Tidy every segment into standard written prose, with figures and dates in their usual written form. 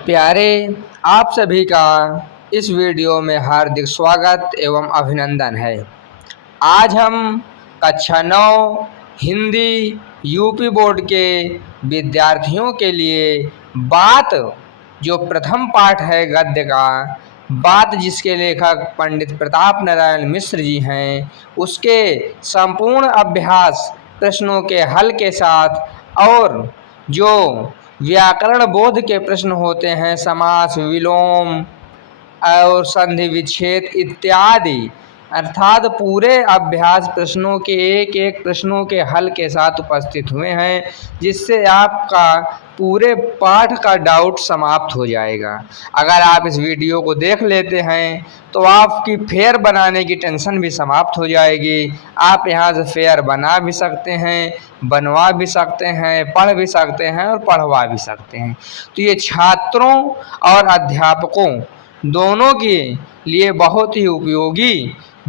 प्यारे, आप सभी का इस वीडियो में हार्दिक स्वागत एवं अभिनंदन है। आज हम कक्षा 9 हिंदी यूपी बोर्ड के विद्यार्थियों के लिए बात, जो प्रथम पाठ है गद्य का, बात जिसके लेखक पंडित प्रताप नारायण मिश्र जी हैं, उसके संपूर्ण अभ्यास प्रश्नों के हल के साथ और जो व्याकरण बोध के प्रश्न होते हैं, समास, विलोम और संधि विच्छेद इत्यादि, अर्थात पूरे अभ्यास प्रश्नों के एक एक प्रश्नों के हल के साथ उपस्थित हुए हैं, जिससे आपका पूरे पाठ का डाउट समाप्त हो जाएगा। अगर आप इस वीडियो को देख लेते हैं तो आपकी फेयर बनाने की टेंशन भी समाप्त हो जाएगी। आप यहाँ से फेयर बना भी सकते हैं, बनवा भी सकते हैं, पढ़ भी सकते हैं और पढ़वा भी सकते हैं। तो ये छात्रों और अध्यापकों दोनों के लिए बहुत ही उपयोगी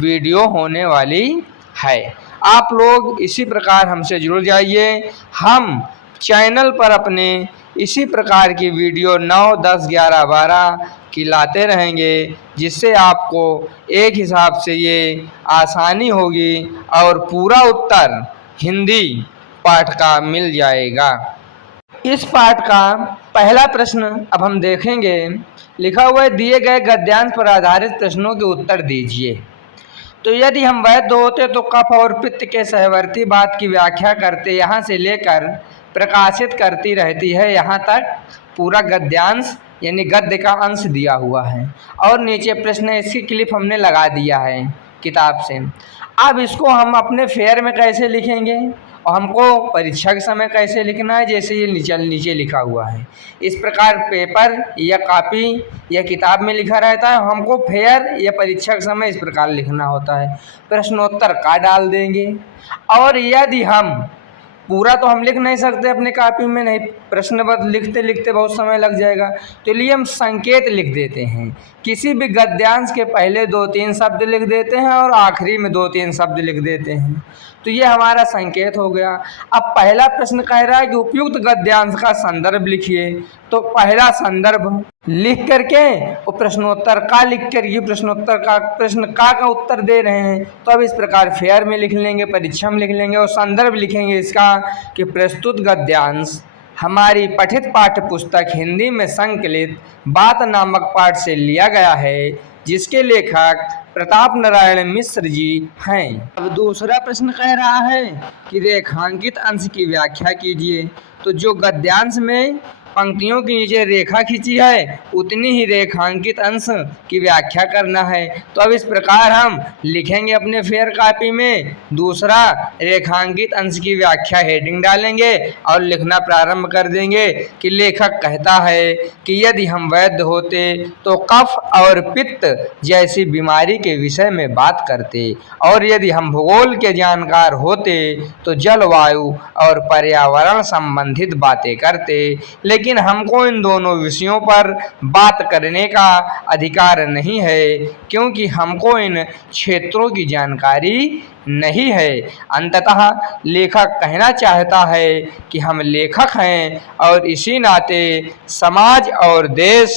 वीडियो होने वाली है। आप लोग इसी प्रकार हमसे जुड़ जाइए। हम चैनल पर अपने इसी प्रकार की वीडियो 9, 10, 11, 12 की लाते रहेंगे, जिससे आपको एक हिसाब से ये आसानी होगी और पूरा उत्तर हिंदी पाठ का मिल जाएगा। इस पाठ का पहला प्रश्न अब हम देखेंगे। लिखा हुआ है, दिए गए गद्यांश पर आधारित प्रश्नों के उत्तर दीजिए। तो यदि हम वैध होते तो कफ और पित्त के सहवर्ती बात की व्याख्या करते, यहाँ से लेकर प्रकाशित करती रहती है, यहाँ तक पूरा गद्यांश यानी गद्य का अंश दिया हुआ है और नीचे प्रश्न इसकी क्लिप हमने लगा दिया है किताब से। अब इसको हम अपने फेयर में कैसे लिखेंगे और हमको परीक्षा के समय कैसे लिखना है, जैसे ये नीचे लिखा हुआ है इस प्रकार पेपर या कॉपी या किताब में लिखा रहता है, हमको फेयर या परीक्षा के समय इस प्रकार लिखना होता है। प्रश्नोत्तर का डाल देंगे और यदि हम पूरा तो हम लिख नहीं सकते अपने कॉपी में, नहीं, प्रश्नपत्र लिखते लिखते बहुत समय लग जाएगा, तो लिए हम संकेत लिख देते हैं। किसी भी गद्यांश के पहले 2-3 शब्द लिख देते हैं और आखिरी में 2-3 शब्द लिख देते हैं, तो ये हमारा संकेत हो गया। अब पहला प्रश्न कह रहा है कि उपयुक्त गद्यांश का संदर्भ लिखिए, तो पहला संदर्भ लिख करके और प्रश्नोत्तर का लिख करके प्रश्नोत्तर का प्रश्न का उत्तर दे रहे हैं, तो अब इस प्रकार फेयर में लिख लेंगे, परीक्षा में लिख लेंगे और संदर्भ लिखेंगे इसका कि प्रस्तुत गद्यांश हमारी पठित पाठ्य पुस्तक हिंदी में संकलित बात नामक पाठ से लिया गया है, जिसके लेखक प्रताप नारायण मिश्र जी हैं। अब दूसरा प्रश्न कह रहा है कि रेखांकित अंश की व्याख्या कीजिए। तो जो गद्यांश में पंक्तियों के नीचे रेखा खींची है, उतनी ही रेखांकित अंश की व्याख्या करना है। तो अब इस प्रकार हम लिखेंगे अपने फेयर कॉपी में, दूसरा रेखांकित अंश की व्याख्या हेडिंग डालेंगे और लिखना प्रारंभ कर देंगे कि लेखक कहता है कि यदि हम वैद्य होते तो कफ और पित्त जैसी बीमारी के विषय में बात करते, और यदि हम भूगोल के जानकार होते तो जलवायु और पर्यावरण संबंधित बातें करते, लेकिन हमको इन दोनों विषयों पर बात करने का अधिकार नहीं है, क्योंकि हमको इन क्षेत्रों की जानकारी नहीं है। अंततः लेखक कहना चाहता है कि हम लेखक हैं और इसी नाते समाज और देश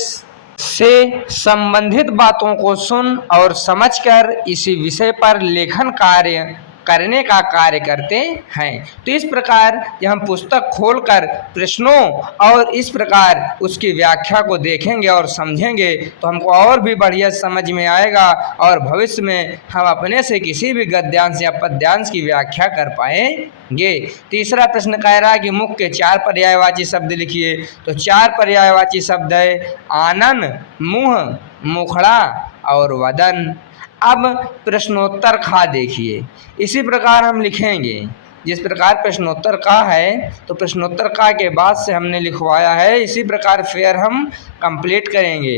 से संबंधित बातों को सुन और समझकर इसी विषय पर लेखन कार्य करने का कार्य करते हैं। तो इस प्रकार जब हम पुस्तक खोलकर प्रश्नों और इस प्रकार उसकी व्याख्या को देखेंगे और समझेंगे तो हमको और भी बढ़िया समझ में आएगा और भविष्य में हम अपने से किसी भी गद्यांश या पद्यांश की व्याख्या कर पाएंगे। तीसरा प्रश्न कह रहा है कि मुख के 4 पर्यायवाची शब्द लिखिए। तो 4 पर्यायवाची शब्द है आनन, मुँह, मुखड़ा और वदन। अब प्रश्नोत्तर खा देखिए, इसी प्रकार हम लिखेंगे जिस प्रकार प्रश्नोत्तर का है, तो प्रश्नोत्तर का के बाद से हमने लिखवाया है, इसी प्रकार फेयर हम कंप्लीट करेंगे।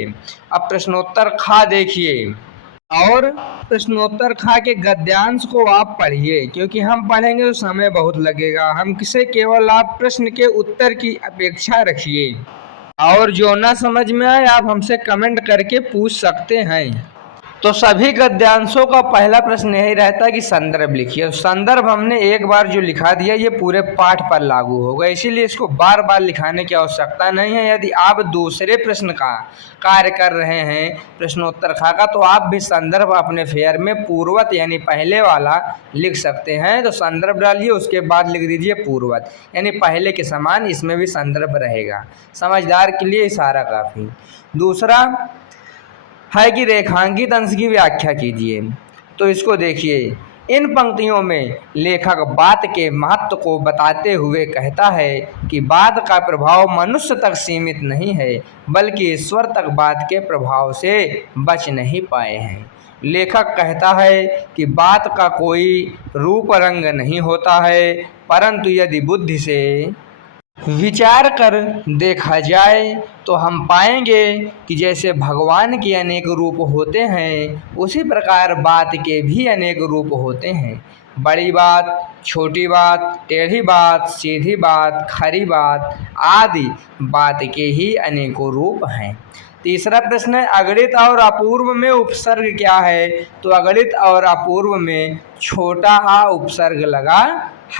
अब प्रश्नोत्तर खा देखिए और प्रश्नोत्तर खा के गद्यांश को आप पढ़िए, क्योंकि हम पढ़ेंगे तो समय बहुत लगेगा। हम किसे केवल आप प्रश्न के उत्तर की अपेक्षा रखिए और जो ना समझ में आए आप हमसे कमेंट करके पूछ सकते हैं। तो सभी गद्यांशों का पहला प्रश्न यही रहता है कि संदर्भ लिखिए। संदर्भ हमने एक बार जो लिखा दिया ये पूरे पाठ पर लागू होगा, इसीलिए इसको बार बार लिखाने की आवश्यकता नहीं है। यदि आप दूसरे प्रश्न का कार्य कर रहे हैं प्रश्नोत्तर खा का, तो आप भी संदर्भ अपने फेयर में पूर्वत यानी पहले वाला लिख सकते हैं। तो संदर्भ डालिए, उसके बाद लिख दीजिए पूर्वत, यानी पहले के समान इसमें भी संदर्भ रहेगा। समझदार के लिए इशारा काफ़ी। दूसरा है कि रेखांकित अंश की व्याख्या कीजिए। तो इसको देखिए, इन पंक्तियों में लेखक बात के महत्व को बताते हुए कहता है कि बात का प्रभाव मनुष्य तक सीमित नहीं है, बल्कि ईश्वर तक बात के प्रभाव से बच नहीं पाए हैं। लेखक कहता है कि बात का कोई रूप रंग नहीं होता है, परंतु यदि बुद्धि से विचार कर देखा जाए तो हम पाएंगे कि जैसे भगवान के अनेक रूप होते हैं, उसी प्रकार बात के भी अनेक रूप होते हैं। बड़ी बात, छोटी बात, टेढ़ी बात, सीधी बात, खरी बात आदि बात के ही अनेकों रूप हैं। तीसरा प्रश्न है, अगणित और अपूर्व में उपसर्ग क्या है? तो अगणित और अपूर्व में छोटा आ उपसर्ग लगा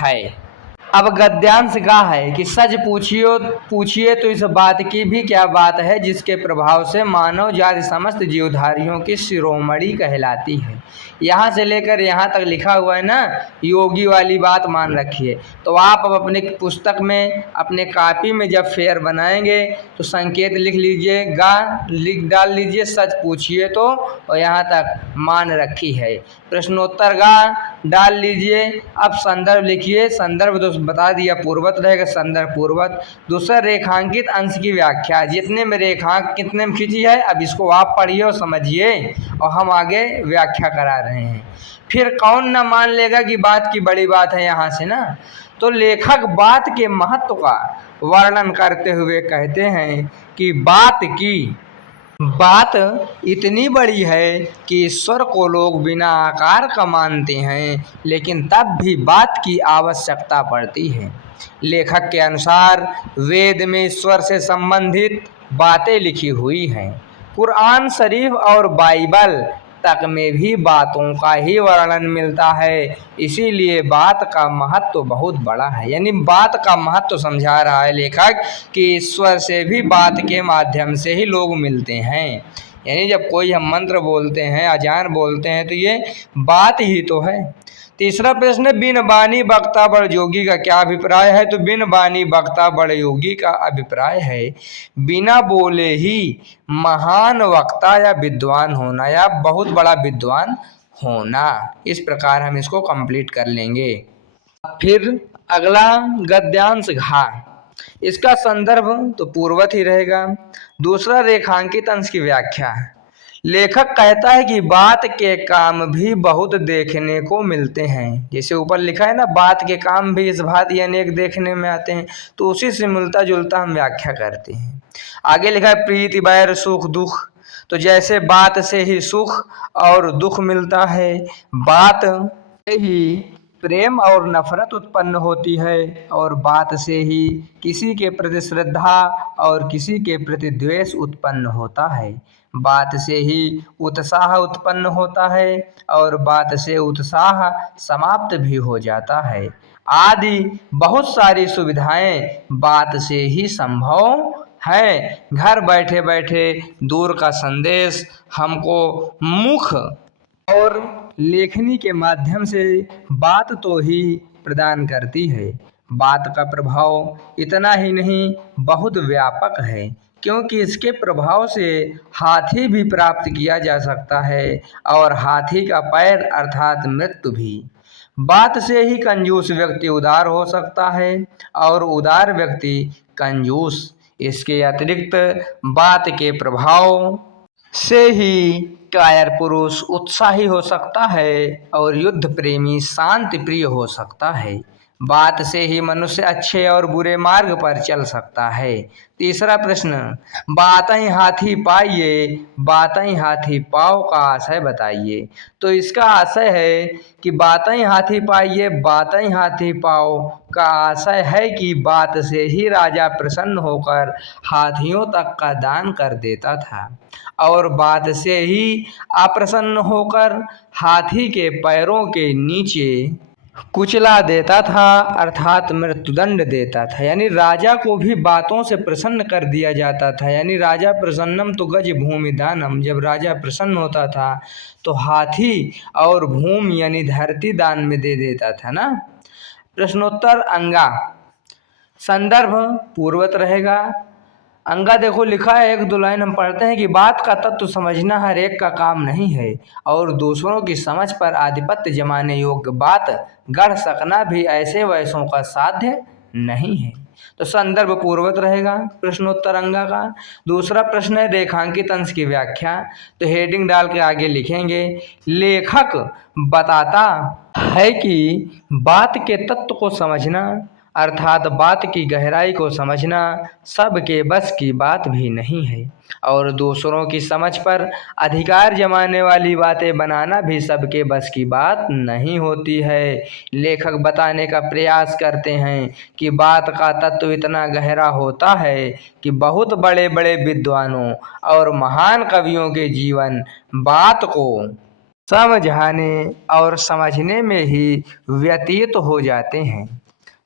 है। अब गद्यांश का है कि सच पूछिए तो इस बात की भी क्या बात है जिसके प्रभाव से मानव जाति समस्त जीवधारियों की शिरोमणि कहलाती है। यहाँ से लेकर यहाँ तक लिखा हुआ है ना, योगी वाली बात मान रखिए। तो आप अब अपने पुस्तक में, अपने कॉपी में जब फेयर बनाएंगे तो संकेत लिख लीजिएगा, लिख डाल लीजिए सच पूछिए तो, और यहाँ तक मान रखी है। प्रश्नोत्तर गा डाल लीजिए। अब संदर्भ लिखिए। संदर्भ तो बता दिया पूर्वत रहेगा, संदर्भ पूर्वत। दूसरा रेखांकित अंश की व्याख्या, जितने में रेखांक कितने में खींची है, अब इसको आप पढ़िए और समझिए और हम आगे व्याख्या करा रहे हैं। फिर कौन न मान लेगा कि बात की बड़ी बात है यहाँ से ना। तो लेखक बात के महत्व का वर्णन करते हुए कहते हैं कि बात इतनी बड़ी है कि ईश्वर को लोग बिना आकार का मानते हैं, लेकिन तब भी बात की आवश्यकता पड़ती है। लेखक के अनुसार वेद में ईश्वर से संबंधित बातें लिखी हुई हैं। कुरान शरीफ और बाइबल तक में भी बातों का ही वर्णन मिलता है, इसीलिए बात का महत्व बहुत बड़ा है। यानी बात का महत्व समझा रहा है लेखक कि ईश्वर से भी बात के माध्यम से ही लोग मिलते हैं। यानी जब कोई हम मंत्र बोलते हैं, अजान बोलते हैं, तो ये बात ही तो है। तीसरा प्रश्न, बिन बानी वक्ता बड़ योगी का क्या अभिप्राय है? तो बिन बानी वक्ता बड़ योगी का अभिप्राय है बिना बोले ही महान वक्ता या विद्वान होना, या बहुत बड़ा विद्वान होना। इस प्रकार हम इसको कंप्लीट कर लेंगे। फिर अगला गद्यांश घा, इसका संदर्भ तो पूर्वत ही रहेगा। दूसरा रेखांकित अंश की व्याख्या, लेखक कहता है कि बात के काम भी बहुत देखने को मिलते हैं। जैसे ऊपर लिखा है ना, बात के काम भी इस भांति अनेक देखने में आते हैं, तो उसी से मिलता जुलता हम व्याख्या करते हैं। आगे लिखा है प्रीति बैर सुख दुख, तो जैसे बात से ही सुख और दुख मिलता है, बात से ही प्रेम और नफरत उत्पन्न होती है, और बात से ही किसी के प्रति श्रद्धा और किसी के प्रति द्वेष उत्पन्न होता है। बात से ही उत्साह उत्पन्न होता है और बात से उत्साह समाप्त भी हो जाता है। आदि बहुत सारी सुविधाएं बात से ही संभव है। घर बैठे बैठे दूर का संदेश हमको मुख और लेखनी के माध्यम से बात तो ही प्रदान करती है। बात का प्रभाव इतना ही नहीं, बहुत व्यापक है, क्योंकि इसके प्रभाव से हाथी भी प्राप्त किया जा सकता है, और हाथी का पैर अर्थात मृत्यु भी। बात से ही कंजूस व्यक्ति उदार हो सकता है, और उदार व्यक्ति कंजूस। इसके अतिरिक्त बात के प्रभाव से ही कायर पुरुष उत्साही हो सकता है, और युद्ध प्रेमी शांति प्रिय हो सकता है। बात से ही मनुष्य अच्छे और बुरे मार्ग पर चल सकता है। तीसरा प्रश्न, बातई हाथी पाइये बातई हाथी पाओ का आशय बताइए। तो इसका आशय है कि बातई हाथी पाइये बातई हाथी पाओ का आशय है कि बात से ही राजा प्रसन्न होकर हाथियों तक का दान कर देता था और बात से ही अप्रसन्न होकर हाथी के पैरों के नीचे कुचला देता था, अर्थात मृत्युदंड देता था। यानी राजा को भी बातों से प्रसन्न कर दिया जाता था। यानी राजा प्रसन्नम तो गज भूमि दानम, जब राजा प्रसन्न होता था तो हाथी और भूमि यानी धरती दान में दे देता था ना। प्रश्नोत्तर अंगा, संदर्भ पूर्वत रहेगा। अंगा देखो लिखा है, एक दो लाइन हम पढ़ते हैं कि बात का तत्व समझना हर एक का काम नहीं है और दूसरों की समझ पर आधिपत्य जमाने योग्य बात गढ़ सकना भी ऐसे वैसों का साध्य नहीं है। तो संदर्भ पूर्वत रहेगा प्रश्नोत्तर अंगा का। दूसरा प्रश्न है रेखांकित अंश की व्याख्या। तो हेडिंग डाल के आगे लिखेंगे, लेखक बताता है कि बात के तत्व को समझना अर्थात बात की गहराई को समझना सबके बस की बात भी नहीं है और दूसरों की समझ पर अधिकार जमाने वाली बातें बनाना भी सबके बस की बात नहीं होती है। लेखक बताने का प्रयास करते हैं कि बात का तत्व इतना गहरा होता है कि बहुत बड़े बड़े विद्वानों और महान कवियों के जीवन बात को समझाने और समझने में ही व्यतीत हो जाते हैं।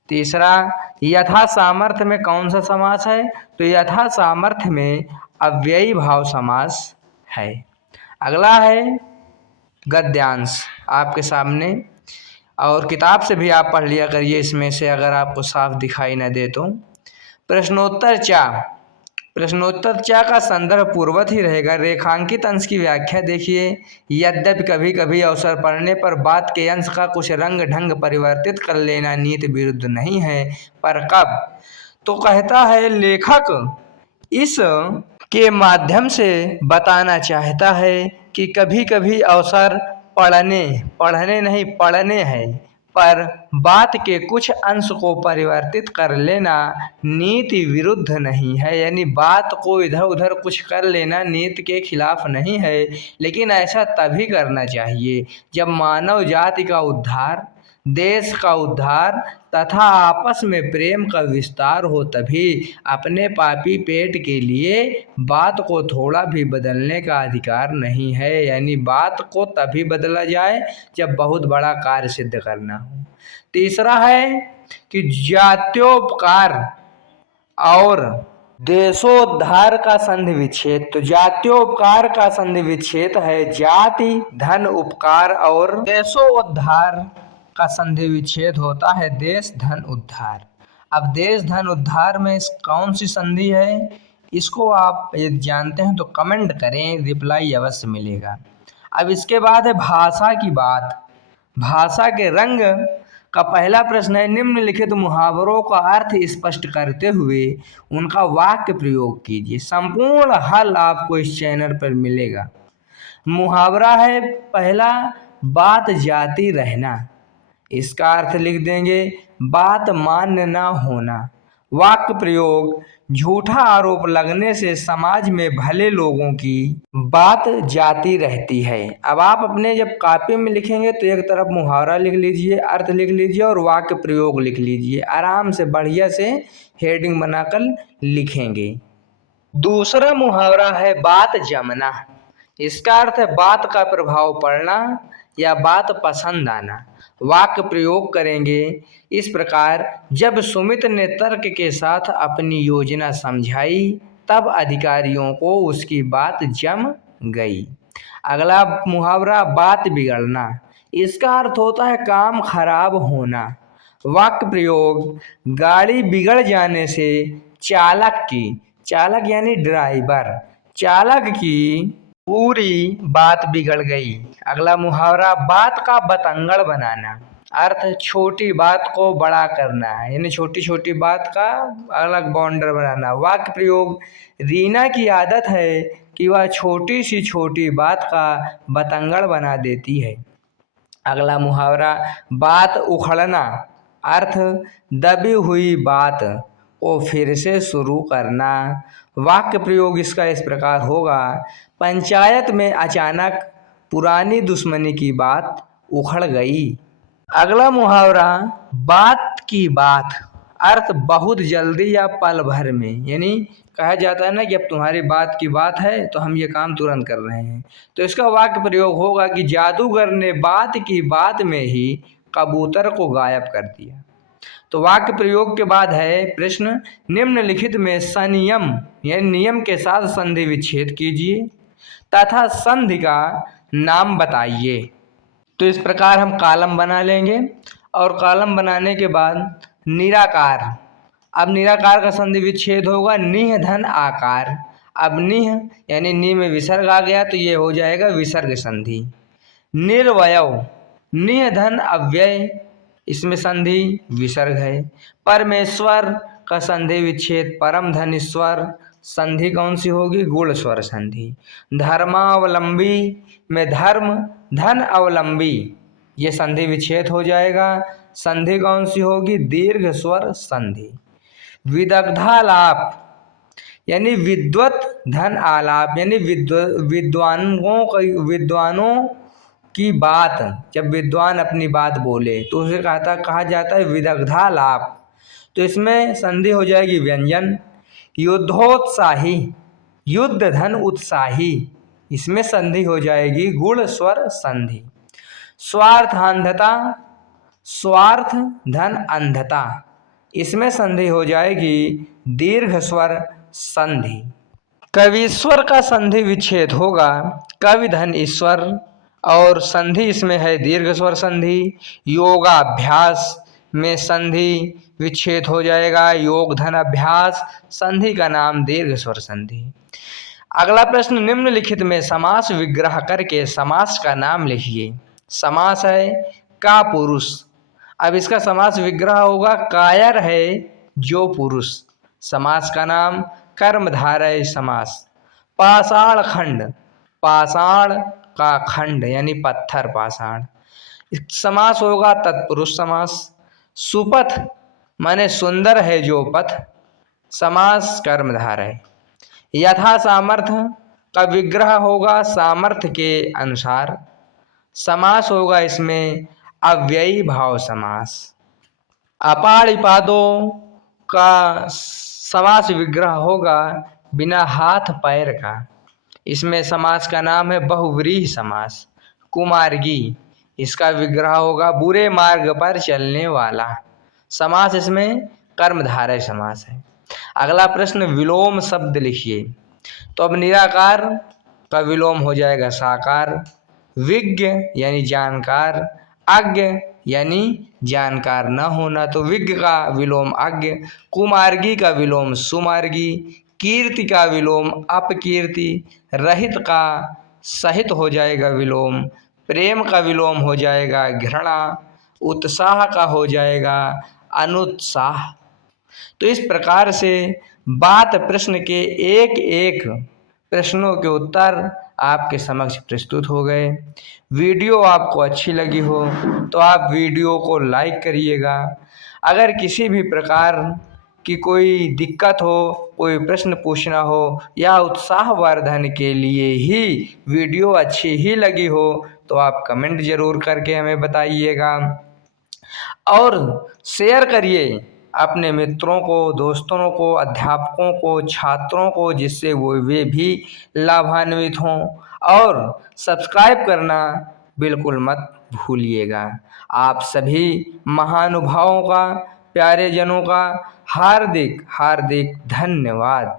तीसरा, यथा सामर्थ्य में कौन सा समास है? तो यथा सामर्थ्य में अव्ययी भाव समास है। अगला है गद्यांश आपके सामने, और किताब से भी आप पढ़ लिया करिए इसमें से अगर आपको साफ दिखाई न दे तो। प्रश्नोत्तर चा, प्रश्नोत्तर चा का संदर्भ पूर्वत ही रहेगा। रेखांकित अंश की व्याख्या देखिए, यद्यपि कभी कभी अवसर पड़ने पर बात के अंश का कुछ रंग ढंग परिवर्तित कर लेना नीति विरुद्ध नहीं है, पर कब? तो कहता है लेखक इस के माध्यम से बताना चाहता है कि कभी कभी अवसर पढ़ने नहीं पढ़ने हैं, पर बात के कुछ अंश को परिवर्तित कर लेना नीति विरुद्ध नहीं है। यानी बात को इधर उधर कुछ कर लेना नीति के खिलाफ नहीं है, लेकिन ऐसा तभी करना चाहिए जब मानव जाति का उद्धार, देश का उद्धार तथा आपस में प्रेम का विस्तार हो। तभी अपने पापी पेट के लिए बात को थोड़ा भी बदलने का अधिकार नहीं है। यानी बात को तभी बदला जाए जब बहुत बड़ा कार्य सिद्ध करना हो। तीसरा है कि जात्योपकार और देशोद्धार का संधि विच्छेद। तो जात्योपकार का संधि विच्छेद है जाति धन उपकार और देशोद्धार का संधि विच्छेद होता है देश धन उद्धार। अब देश धन उद्धार में कौन सी संधि है, इसको आप यदि जानते हैं तो कमेंट करें, रिप्लाई अवश्य मिलेगा। अब इसके बाद है भाषा की बात। भाषा के रंग का पहला प्रश्न है, निम्नलिखित मुहावरों का अर्थ स्पष्ट करते हुए उनका वाक्य प्रयोग कीजिए। संपूर्ण हल आपको इस चैनल पर मिलेगा। मुहावरा है पहला, बात जाती रहना। इसका अर्थ लिख देंगे बात मान्य ना होना। वाक्य प्रयोग, झूठा आरोप लगने से समाज में भले लोगों की बात जाती रहती है। अब आप अपने जब कॉपी में लिखेंगे तो एक तरफ मुहावरा लिख लीजिए, अर्थ लिख लीजिए और वाक्य प्रयोग लिख लीजिए। आराम से बढ़िया से हेडिंग बनाकर लिखेंगे। दूसरा मुहावरा है बात जमना। इसका अर्थ है बात का प्रभाव पड़ना या बात पसंद आना। वाक्य प्रयोग करेंगे इस प्रकार, जब सुमित ने तर्क के साथ अपनी योजना समझाई तब अधिकारियों को उसकी बात जम गई। अगला मुहावरा बात बिगड़ना। इसका अर्थ होता है काम खराब होना। वाक्य प्रयोग, गाड़ी बिगड़ जाने से चालक यानी ड्राइवर, चालक की पूरी बात बिगड़ गई। अगला मुहावरा बात का बतंगड़ बनाना। अर्थ छोटी बात को बड़ा करना है, यानी छोटी छोटी बात का अलग बाउंडर बनाना। वाक्य प्रयोग, रीना की आदत है कि वह छोटी सी छोटी बात का बतंगड़ बना देती है। अगला मुहावरा बात उखड़ना। अर्थ दबी हुई बात को फिर से शुरू करना। वाक्य प्रयोग इसका इस प्रकार होगा, पंचायत में अचानक पुरानी दुश्मनी की बात उखड़ गई। अगला मुहावरा, बात की बात, अर्थ बहुत जल्दी या पल भर में, यानी कहा जाता है ना कि अब तुम्हारी बात की बात है तो हम ये काम तुरंत कर रहे हैं। तो इसका वाक्य प्रयोग होगा कि जादूगर ने बात की बात में ही कबूतर को गायब कर दिया। तो वाक्य प्रयोग के बाद है प्रश्न, निम्नलिखित में संयम यानी नियम के साथ संधि विच्छेद कीजिए तथा संधि का नाम बताइए। तो इस प्रकार हम कॉलम बना लेंगे और कॉलम बनाने के बाद निराकार, अब निराकार का संधि विच्छेद होगा निह धन आकार। अब निह यानी नी में विसर्ग आ गया तो ये हो जाएगा विसर्ग संधि। निर्वयव, निह धन अव्यय, इसमें संधि विसर्ग है। परमेश्वर का संधि विच्छेद परम धन ईश्वर, संधि कौन सी होगी, गुण स्वर संधि। धर्मावलंबी में धर्म धन अवलंबी, ये संधि विच्छेद हो जाएगा, संधि कौन सी होगी, दीर्घ स्वर संधि। विदग्धालाप यानी विद्वत धन आलाप, यानी विद्वानों की बात, जब विद्वान अपनी बात बोले तो उसे कहा जाता है विदग्धालाप। तो इसमें संधि हो जाएगी व्यंजन। युद्धोत्साही, युद्ध धन उत्साही, इसमें संधि हो जाएगी गुण स्वर संधि। स्वार्थांधता, स्वार्थ धन अंधता, इसमें संधि हो जाएगी दीर्घ स्वर संधि। कवीश्वर का संधि विच्छेद होगा कवि धन ईश्वर और संधि इसमें है दीर्घ स्वर संधि। योगाभ्यास में संधि विच्छेद हो जाएगा योग धन अभ्यास, संधि का नाम दीर्घ स्वर संधि। अगला प्रश्न, निम्नलिखित में समास विग्रह करके समास का नाम लिखिए। समास है का पुरुष, अब इसका समास विग्रह होगा कायर है जो पुरुष, समास का नाम कर्मधारय समास। पाषाण खंड, पाषाण का खंड यानी पत्थर पाषाण, समास होगा तत्पुरुष समास। सुपथ माने सुंदर है जो पथ, समास कर्मधारय। यथा सामर्थ्य का विग्रह होगा सामर्थ्य के अनुसार, समास होगा इसमें अव्ययी भाव समास। अपाणिपादों का समास विग्रह होगा बिना हाथ पैर का, इसमें समास का नाम है बहुव्रीहि समास। कुमार्गी, इसका विग्रह होगा बुरे मार्ग पर चलने वाला, समास इसमें कर्मधारय समास है। अगला प्रश्न, विलोम शब्द लिखिए। तो अब निराकार का विलोम हो जाएगा साकार। विज्ञ यानी जानकार, अज्ञ यानी जानकार न होना तो विज्ञ का विलोम अज्ञ। कुमार्गी का विलोम सुमार्गी। कीर्ति का विलोम अपकीर्ति। रहित का सहित हो जाएगा विलोम। प्रेम का विलोम हो जाएगा घृणा। उत्साह का हो जाएगा अनुत्साह। तो इस प्रकार से बात प्रश्न के एक एक प्रश्नों के उत्तर आपके समक्ष प्रस्तुत हो गए। वीडियो आपको अच्छी लगी हो तो आप वीडियो को लाइक करिएगा। अगर किसी भी प्रकार की कोई दिक्कत हो, कोई प्रश्न पूछना हो या उत्साहवर्धन के लिए ही वीडियो अच्छी ही लगी हो तो आप कमेंट ज़रूर करके हमें बताइएगा और शेयर करिए अपने मित्रों को, दोस्तों को, अध्यापकों को, छात्रों को, जिससे वे भी लाभान्वित हों। और सब्सक्राइब करना बिल्कुल मत भूलिएगा। आप सभी महानुभावों का, प्यारे जनों का हार्दिक हार्दिक धन्यवाद।